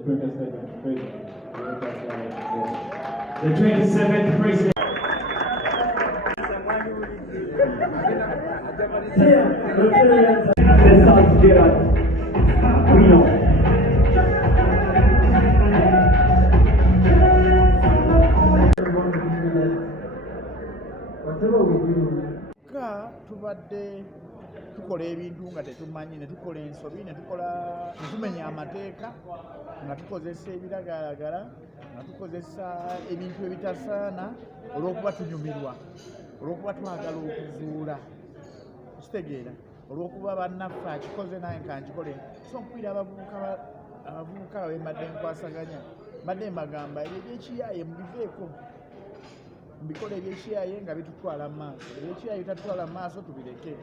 22nd president. The 27th president. Let's start together. We know. Tubadde tukola ebintu nga tetumanyi, ne tukola ensobi, ne tumenya amateeka, nga tukozesa ebiragalalagala, nga tukozesa ebintu ebitasaana olw'okuba tunyumirwa, olw'okuba twagala okuzuula, kitegeera, olw'okuba bannaffe akikoze naye nkakikole. So nkuira abavubuka be mbadde nkwasaganya, mbadde mbagamba ebyo ebyekiyaaye mubiveeko, mbikola ebyekiyaaye nga bitutwala mu maaso, ebyekiyaaye bitatutwala mu maaso tubireke.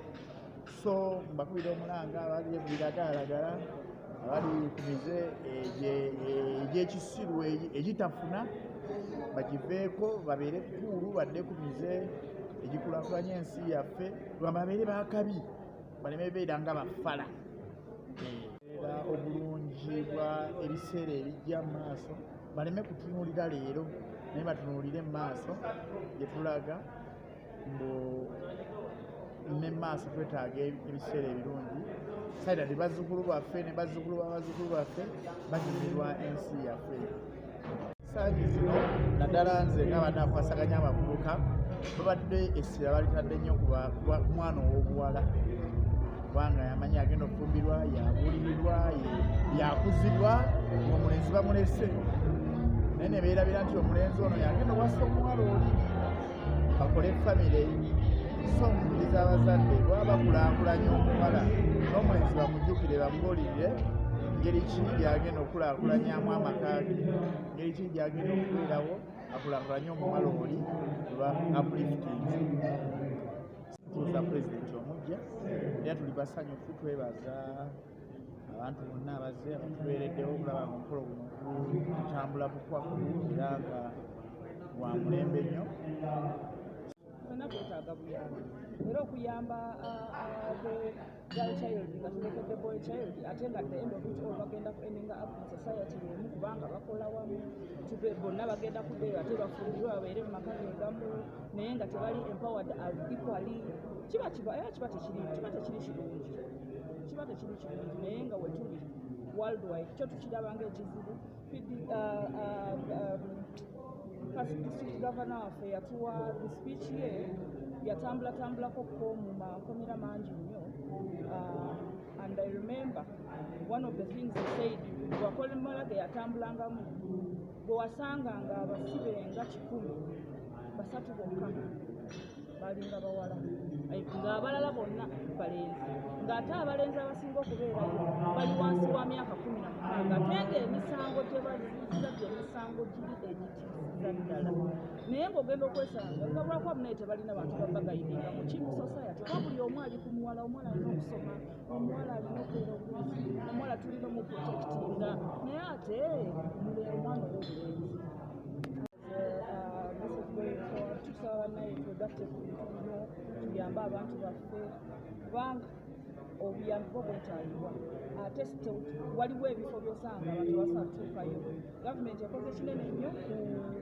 So mbakubira omulanga abali ku biragalalagala, abali ku mize egy'ekisiru egitafuna bagiveeko, babeere kuulu, badde ku mize egikulaakulanya ensi yaffe, babeere bakabi, baleme beera nga bafala. Era obulungi bwa ebiseera ebijja mu maaso baleme kutunuulira leero, naye batunuulire mu maaso gye tulaga ne maaso twetaaga ebiseera ebirungi. Saida bazzukulu baffe ne bazzukulu b'abazzukulu baffe banyumirwa ensi yaffe. Saagi zino naddala nze nga badde akwasaganya abavubuka babadde essira balitadde nnyo ku mwana ow'obuwala, kubanga yamanyi agenda okufumbirwa, yabuulirirwa, yakuzibwa, omulenzi bamulese. Naye ne beerabira nti omulenzi ono yagenda owasa omuwala oli bakole famire. So nkubiriza abazadde bwaba bakulaakulanya omuwala n'omulenzi bamujjukire, bamubuulirire ngeri ki gyagenda okulaakulanyamu amaka ge, ngeri ki gyagenda okubeerawo akulaakulanye omuwala oli oba uplifting. Tuuza pulezidenti omujja era tuli basanyufu, twebaza abantu bonna abazze abatubeereddewo okulaba nga omukolo guno gutambula bukwakulu era nga gwa mulembe nnyo. Twetaaga buyambi era okuyamba girl child nga tulekedde boy child, ate nga the end of it all bagenda ku ending up in society emu, kubanga bakola wamu, bonna bagenda kuddeyo ate bafumbirwe babeere mu maka gegamu, naye nga tebali empowered as equally. Kiba tekiri kirungi, naye nga wetuli worldwide kyo tukiraba ng'ekizibu. District Governor waffe yatuwa the speech ye yatambulako mu makomera mangi nnyo, and I remember one of the things he said, wakolemala ge yatambulangamu bwe wasanganga abasibe nga 100 basatu bokka balinga bawala, ng'abalala bonna balenzi, ng'ate abalenzi abasinga okubeerayo bali wansi wa myaka 18, ate ng'emisango gye bazizza gy'emisango giri egitiisa ddala. Naye ng'ogenda okwesanga ngabulako amunaye tebalina bantu babagayidinga mu kimu society, kuba buli omu ali ku muwala, omuwala alina okusoma, omuwala alina okubeera obulungi, omuwala tulina omuprotectinga, naye ate omwana ow'obulenzi tusaba naye productive nnyo tuyambe abantu baffe, kubanga obuyambi bwo bwetaagibwa, ate waliwo ebifo by'osanga abantu basatuukayo. Gavumenti ekoze kinene nnyo ku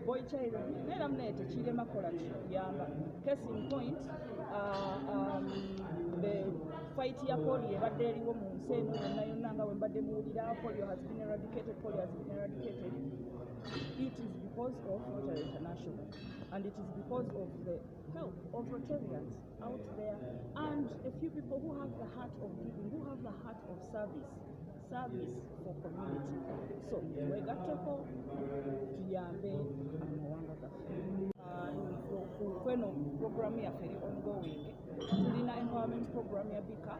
boy child, naye era munaye tekirema kola kiyamba. Case in point, the fight ya polio ebadde eriwo mu nsi eno yonna yonna nga bwe mbadde muwulira, polio has been eradicated. It is because of Rotary International, and it is because of the help of Rotarians out there and a few people who have the heart of giving, who have the heart of service for community. So wegatteko tuyambe amawanga gaffe. Kweno program yaffe eri ongoing, tulina empowerment program ya bika,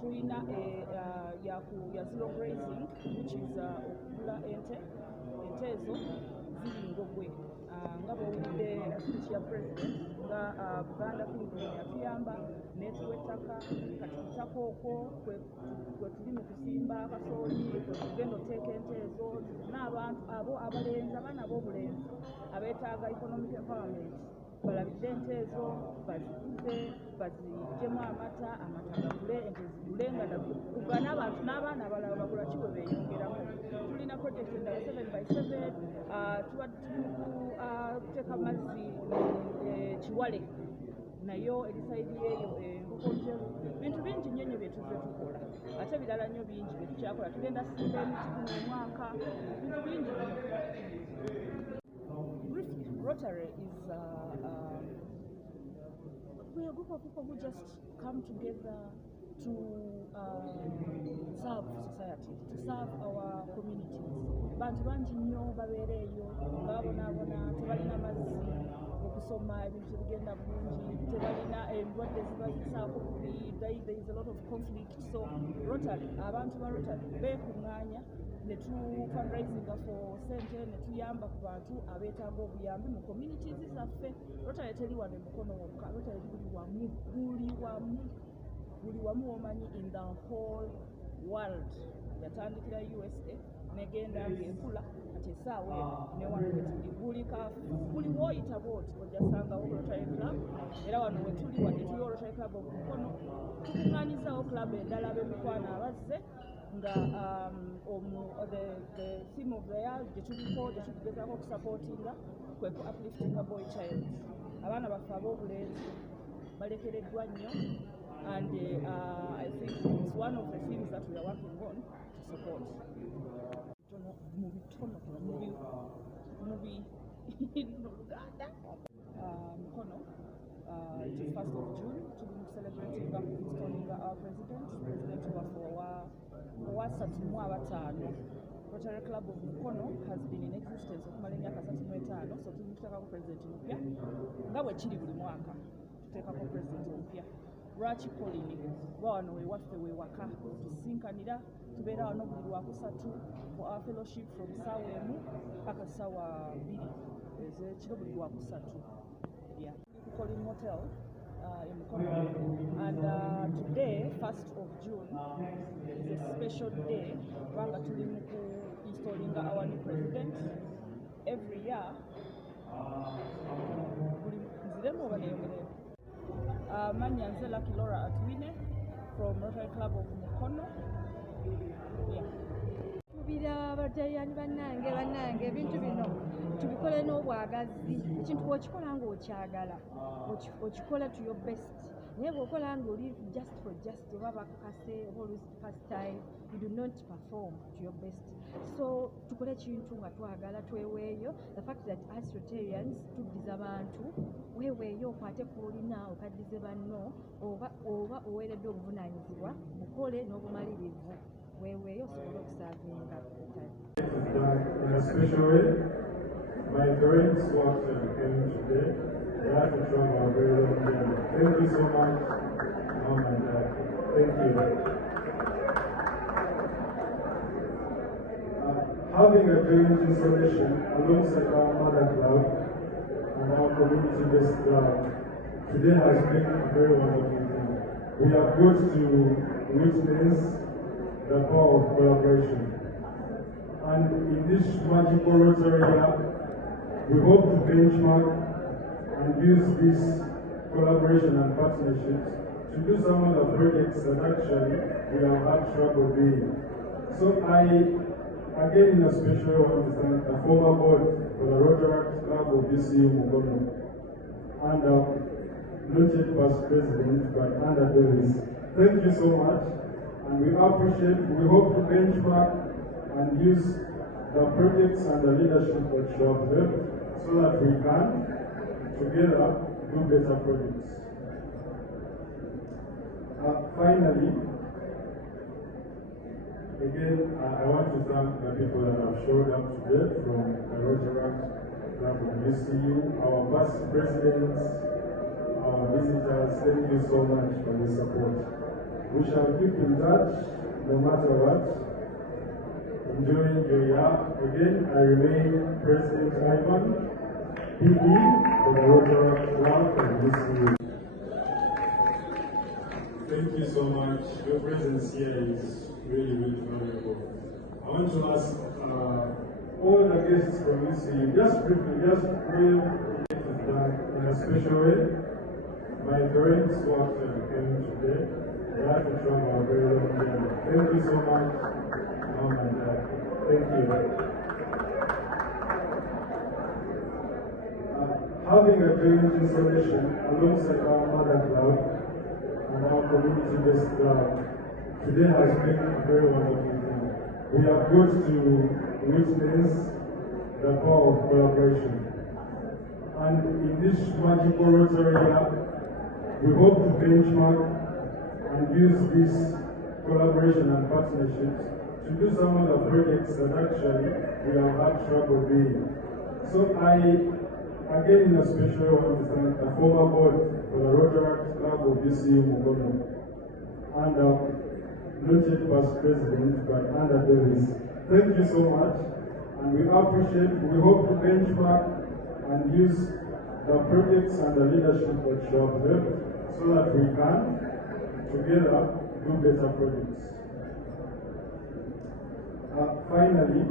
tulina ya zero grazing, which is okugula ente ezo ziri ngogwe, nga bwowulidde speech ya president nga Buganda Kingdom yatuyamba netuwa ettaka, kati ettaka okwo kwe tuli mu kusimba kasooli, kwe tugenda oteeka ente ezo n'abantu abo abalenzi, abaana ab'obulenzi abeetaaga economic empowerment balabidde ente ezo, bazikuze, baziggyemu amata gagule, ente zigule, nga kugana abantu n'abaana abalala bagula kiwe project endala 7x7 tuba tuli kuteeka amazzi Kiwale nayo erisaidi eyo Mukomye bintu bingi nnyo bye tuze tukola ate ebirala nnyo bingi bye tukyakola tugenda simba emiti guno omwaka bintu bingi nnyo. Rotary is we're a group of people who just come together to serve society, to serve our communities. Bantu bangi nnyo babeereeyo nga babonaabona tebalina mazzi okusoma ebintu tebigenda bulungi tebalina endwadde ziba zisaako kubi there is a lot of conflict, so Rotary abantu ba Rotary beekuŋŋaanya ne tu fundraisinga for sente ne tuyamba ku bantu abeetaaga obuyambi mu communities zaffe. Rotary teri wano Emukono wokka, Rotary buli wamu womanyi in the whole world. Yatandikira USA negenda ng'ekula kati essaawa eno ne wano wetuli buli w'oyita bw'oti ojjasangawo Rotary Club, era wano wetuli wadde tuli Rotary Club of Mukono tukuŋŋaanyizaawo club endala ab'emikwano abazze nga the theme of the year gye tugezaako okusupportinga kwe ku uplifting a boy child. Abaana baffe ab'obulenzi balekereddwa nnyo, and I think it's one of the things that we are working on to support. Mukono, it is 1st of June to be celebrating installing our president owasatu mu abataano. Rotary Club of Mukono has been in existence okumala emyaka 35, so tuteekako president mupya nga bwe kiri buli mwaka tuteekako president mupya. Lwaki Colin lwa wano wewaffe wewaka tusinkanira tubeera wano buli lwakusatu for our fellowship from ssaawa emu paka ssaawa 2 ez'ekiro buli lwakusatu. Colin Hotel in Mukomye, and today 1st of June is a special day kubanga tuli mu installing our new president. Every year nziremu oba neyongereyo manya nze Lucky Laura Atwine from Rotary Club of Mukono. Kubira abajayaani bannange ebintu bino tubikole n'obwagazi. Ekintu bw'okikola ng'okyagala okikola to your best, naye bw'okola ng'oli just for just oba bakakase oba olusi first time, you do not perform to your best. So tukole ekintu nga twagala tweweeyo. The fact that as Rotarians tuddiza abantu, weeweeyo okwate kw'olina okaddize banno oba oweeredde obuvunaanyizibwa bukole n'obumalirivu. Weeweeyo osobole okusaavinga. In a special way, my parents worked came today. They had to travel a very long journey. Thank you so much, Mom and Dad. Thank you. Having a joint installation alongside our mother club and our community-based club today has been a very wonderful thing. We have got to witness the power of collaboration. And in this magical Rotary year, we hope to benchmark and use this collaboration and partnerships to do some of the projects that actually we have had trouble doing. So I, again in a special way, want to thank the former board for the Rotary Club of BCU Mukomye and not yet past president, but under Davis. Thank you so much, and we appreciate, we hope to benchmark and use the projects and the leadership that you have built so that we can together do better projects. Finally, again, I want to thank the people that have showed up today from the Rotary Club of BCU, our past presidents, our visitors. Thank you so much for the support. We shall keep in touch no matter what. Enjoy your year. Again, I remain President Ivan, PD for the Rotary Club of BCU. Thank you so much. Your presence here is really, really valuable. I want to ask all the guests from BCU, just briefly, just wave in a special way. My parents worked came today. They had to travel a very long journey. Thank you so much, Mom and Dad. Thank you. Having a joint installation alongside our mother club and our community-based club today has been a very wonderful thing. We have got to witness the power of collaboration. And in this magical Rotary year, we hope to benchmark and use this collaboration and partnerships to do some of the projects that actually we have had trouble doing. So again, in a special way, I want to thank the former board for the Rotary Club of BCU Mukomye and not yet past president, but Under Davis. Thank you so much, and we appreciate, we hope to benchmark and use the projects and the leadership that you have left so that we can together do better projects. Finally,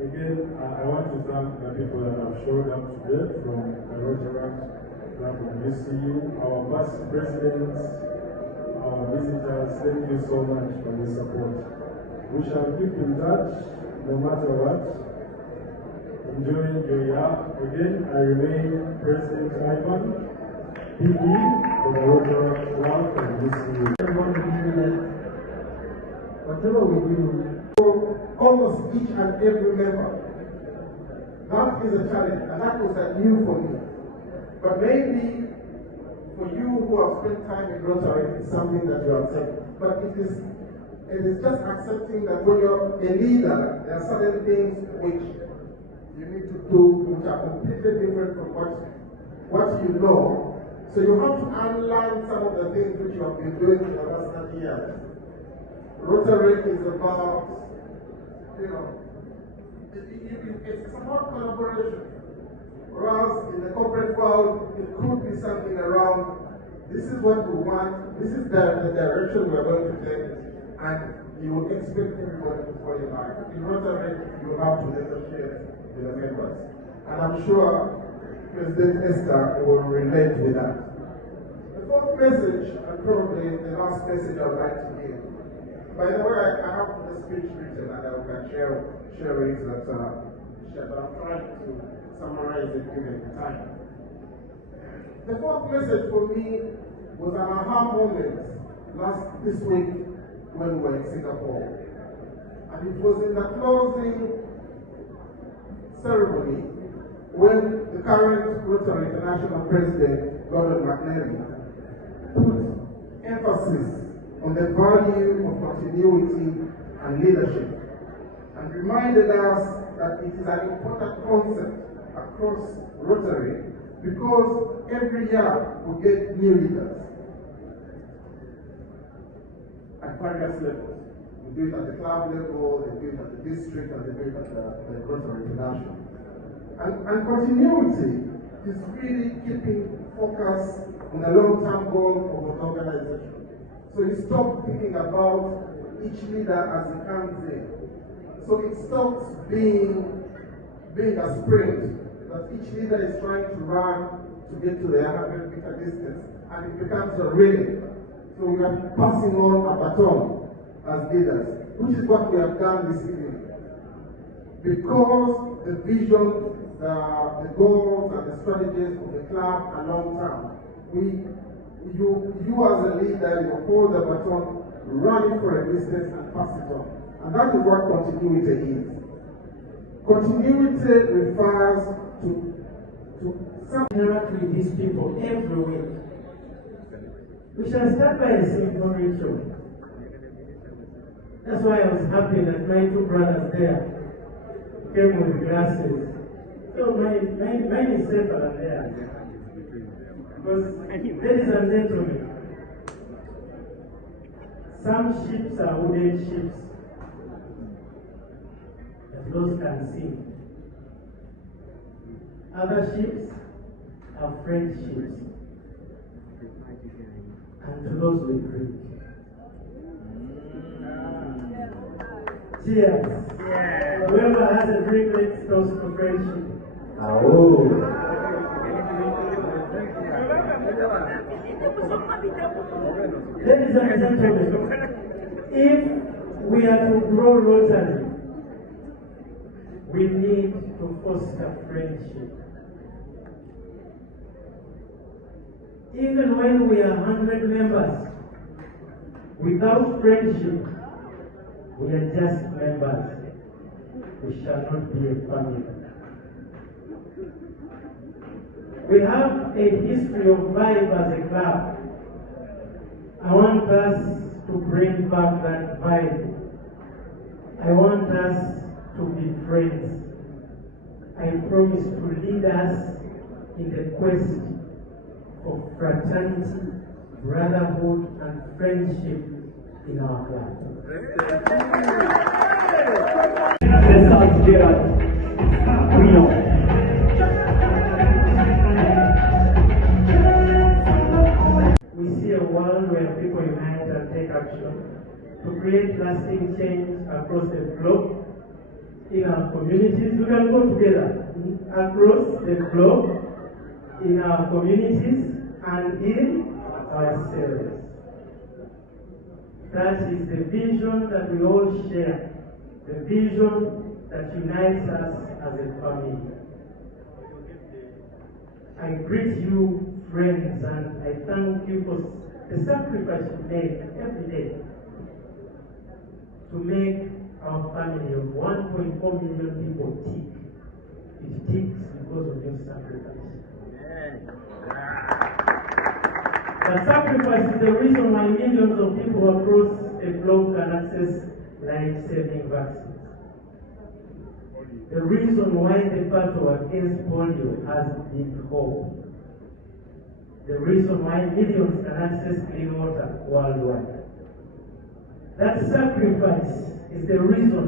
again, I want to thank the people that have showed up today from the Rotary Club of BCU, our past presidents, our visitors. Thank you so much for the support. We shall keep in touch no matter what. Enjoy your year. Again, I remain President Ivan, PE for the Rotary Club of BCU. Whatever we do, for almost each and every member, that is a challenge, and that was new for me. But maybe for you who have spent time in Rotary, it's something that you accept. But it is just accepting that when you're a leader, there are certain things which you need to do which are completely different from what you know. So you have to unlearn some of the things which you have been doing for the last 30 years. Rotary is about, it's about collaboration. Whereas in the corporate world, it could be something around, this is what we want, this is the direction we are going to take, and you will expect everybody to follow in line. In Rotary, you have to negotiate with the members. And I'm sure President Esther will relate with that. The fourth message, and probably the last message I would like to give. By the way, I have the speech written and I can share it but I'm trying to summarize it given the time. The fourth message for me was an aha moment this week when we were in Singapore. And it was in the closing ceremony when the current Rotary International President, Gordon McNally, put emphasis on the value of continuity and leadership, and reminded us that it is an important concept across Rotary because every year we get new leaders at various levels. We do it at the club level, they do it at the district, and they do it at the Rotary International. And continuity is really keeping focus on the long-term goal of the organization. So you stop thinking about each leader as he comes in. So it stops being a sprint that each leader is trying to run to get to the 100-meter distance, and it becomes a relay. So we are passing on a baton as leaders, which is what we have done this evening. Because the vision, the goals, and the strategies of the club are long-term, you as a leader, you hold the baton, run it for a distance and pass it on. And that is what continuity is. Continuity refers to interact with these people every week. We shall start by a simple ritual. That's why I was happy that my two brothers there came with glasses. So mine is safer than theirs. Because, ladies and gentlemen, some ships are wooden ships that those can sing. Other ships are French ships, and to those we drink. Cheers! Yeah. Whoever has a drink, let's toast for friendship. Oh. Ladies and gentlemen, if we are to grow Rotary, we need to foster friendship. Even when we are 100 members, without friendship, we are just members. We shall not be a family. We have a history of vibe as a club. I want us to bring back that vibe. I want us to be friends. I promise to lead us in the quest of fraternity, brotherhood, and friendship in our club. Let's start together. We know. We see a world where people unite and take action to create lasting change across the globe, in our communities. We can go together across the globe, in our communities, and in ourselves. That is the vision that we all share, the vision that unites us as a family. I greet you, friends, and I thank you for the sacrifice you make every day to make our family of 1.4 million people tick. It ticks because of your sacrifice. The sacrifice is the reason why millions of people across the globe can access life-saving vaccines. The reason why the battle against polio has been hope. The reason why millions can access clean water worldwide. That sacrifice is the reason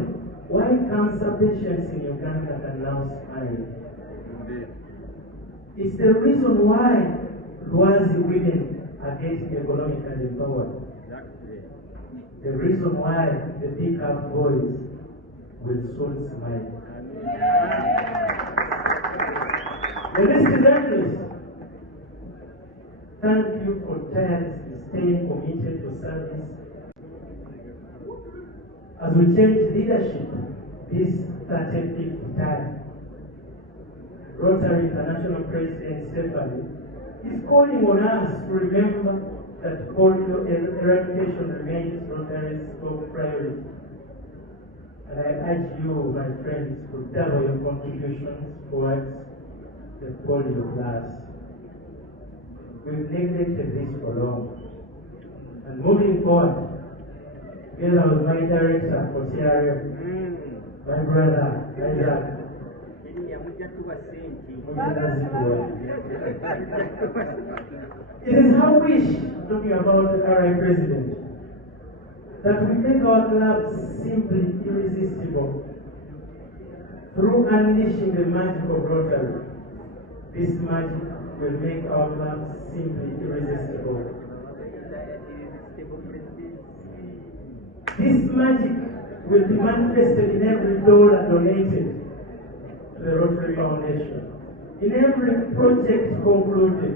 why cancer patients in Uganda can now smile. It's the reason why Lwazi women are getting economically empowered. The reason why the big up boys will soon smile. The list is endless. Thank you for tirelessly staying committed to service. As we change leadership this 35th time, Rotary International President Stephanie is calling on us to remember that polio eradication remains Rotary's top priority. And I urge you, my friends, to double your contributions towards the polio blast. We've neglected this for long. And moving forward, together with my director for CRM, my brother, Isaac, it is our wish, talking about the RI President, that we make our club simply irresistible through unleashing the magic of Rotary. This magic will make our club simply irresistible. This magic will be manifested in every dollar donated to the Rotary Foundation, in every project concluded,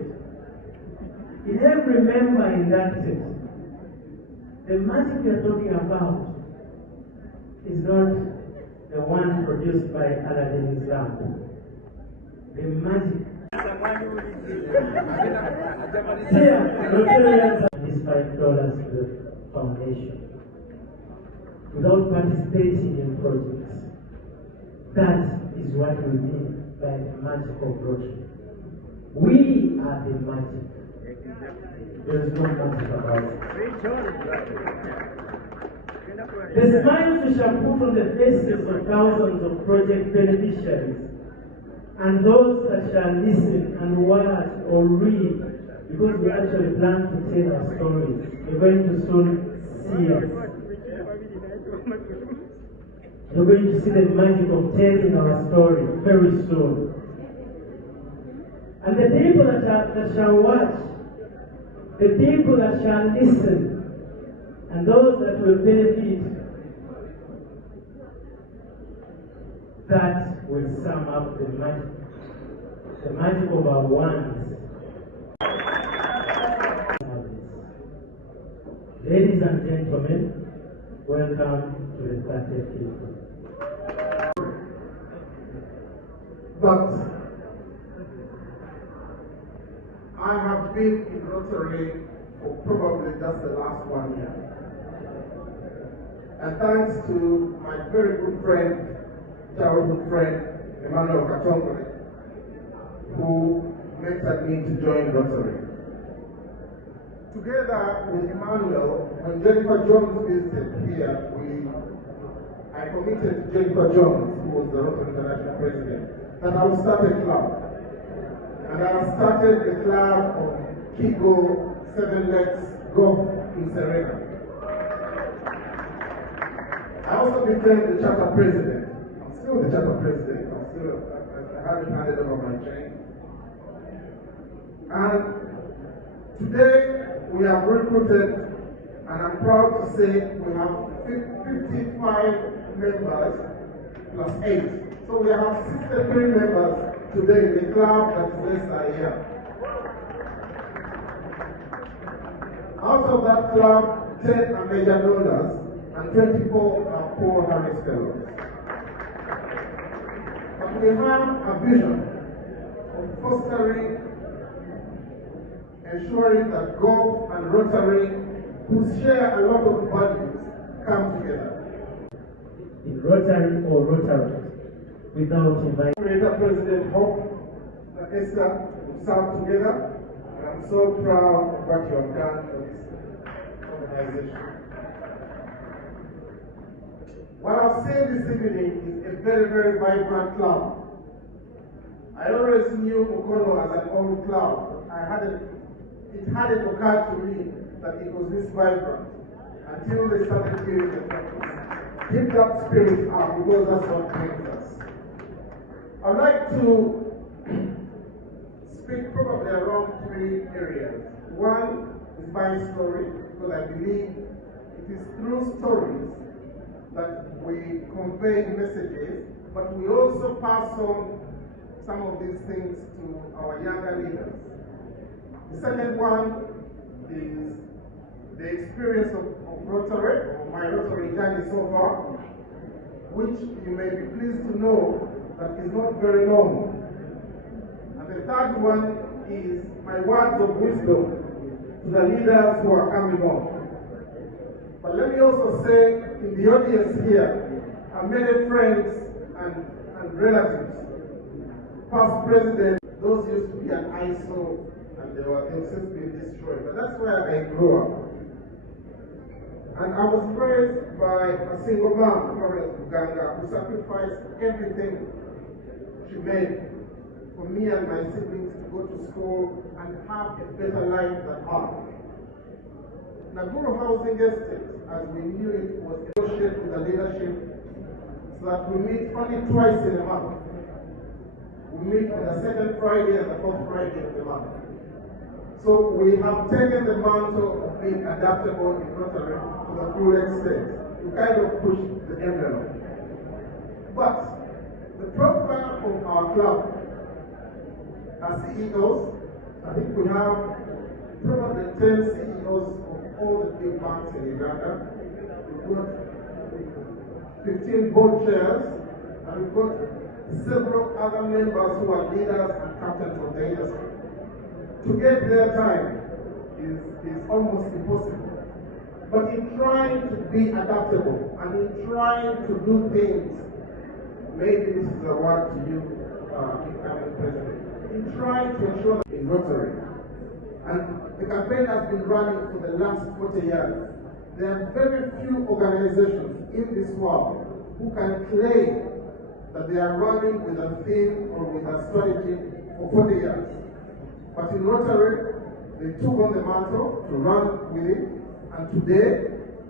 in every member inducted. The magic we are talking about is not the one produced by Aladdin's lamp. The magic. Here, Rotarians have this $5 to the foundation without participating in projects. That is what we mean by the magic of Rotary. We are the magic. There is no magic about it. The smiles we shall put on the faces of thousands of project beneficiaries and those that shall listen and watch or read, because we actually plan to tell our stories. You're going to soon see us. You're going to see the magic of telling our story very soon. And the people that shall watch, the people that shall listen, and those that will benefit, that will sum up the magic of our ones. Ladies and gentlemen, Welcome to the 30th Hilton. But I have been in Rotary for probably just the last 1 year. And thanks to my very good friend, childhood friend, Emukono, who mentored me to join Rotary. Together with Emmanuel, when Jennifer Jones visited here, I committed to Jennifer Jones, who was the Rotary International President, that I would start a club. And I started the club of Kigo 7 Legs Golf in Serena. I also became the charter president. I'm still the charter president. I haven't handed over my chain. And today we have recruited, and I'm proud to say we have 55 members plus 8. So we have 63 members today in the club that is less than a year. Out of that club, 10 are major donors and 24 are Paul Harris Fellows. But we have a vision of fostering, ensuring that golf and Rotary, who share a lot of values, come together. In Rotary or Rotary, without inviting President Hope and Esther will serve together, and I'm so proud of what you have done for this organization. What I've seen this evening is a very, very vibrant club. I always knew Emukono as an old club. It hadn't occurred to me that it was this vibrant until they started giving the practice. Keep that spirit up, because that's what brings us. I'd like to speak probably around 3 areas. One is my story, because I believe it is through stories that we convey messages, but we also pass on some of these things to our younger leaders. The second one is the experience of Rotary, or my Rotary journey so far, which you may be pleased to know that is not very long. And the third one is my words of wisdom to the leaders who are coming on. But let me also say, in the audience here, are many friends and relatives. Past president, those used to be an ISO, and they've since been destroyed. But that's where I grew up. And I was raised by a single mom, Florence Uganga, who sacrificed everything she made for me and my siblings to go to school and have a better life than ours. Naguru Housing Estate, as we knew it, was associated with the leadership, so that we meet only twice in a month. We meet on the second Friday and the fourth Friday of the month. So we have taken the mantle of being adaptable in Rotary to the full extent to kind of push the envelope. But the profile of our club as CEOs, I think we have probably 10 CEOs of all the big banks in Uganda. We've got 15 board chairs, and we've got several other members who are leaders and captains of the industry. To get their time is almost impossible. But in trying to be adaptable and in trying to do things, maybe this is a word to you, incoming president, in trying to ensure that in Rotary, and the campaign has been running for the last 40 years, there are very few organizations in this world who can claim that they are running with a theme or with a strategy for 40 years. But in Rotary, they took on the mantle to run with it, and today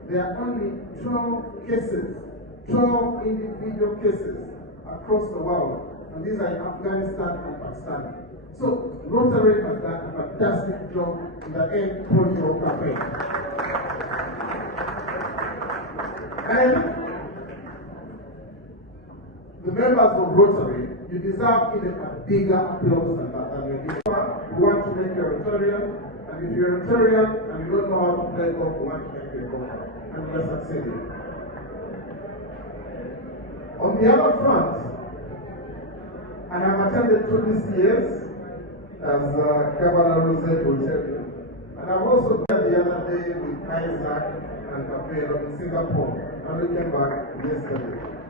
there are only 12 cases, 12 individual cases across the world, and these are in Afghanistan and Pakistan. So Rotary has done a fantastic job in the end polio campaign. And the members of Rotary, you deserve even a bigger applause than that. We want to make you a Rotarian, and if you're a Rotarian and you don't know how to play golf, we want to make you a golfer, and we're succeeding. the other front, I have attended 2 DCS, as Governor Rosette will tell you. And I've also done the other day with Isaac and Capero in Singapore, and we came back yesterday.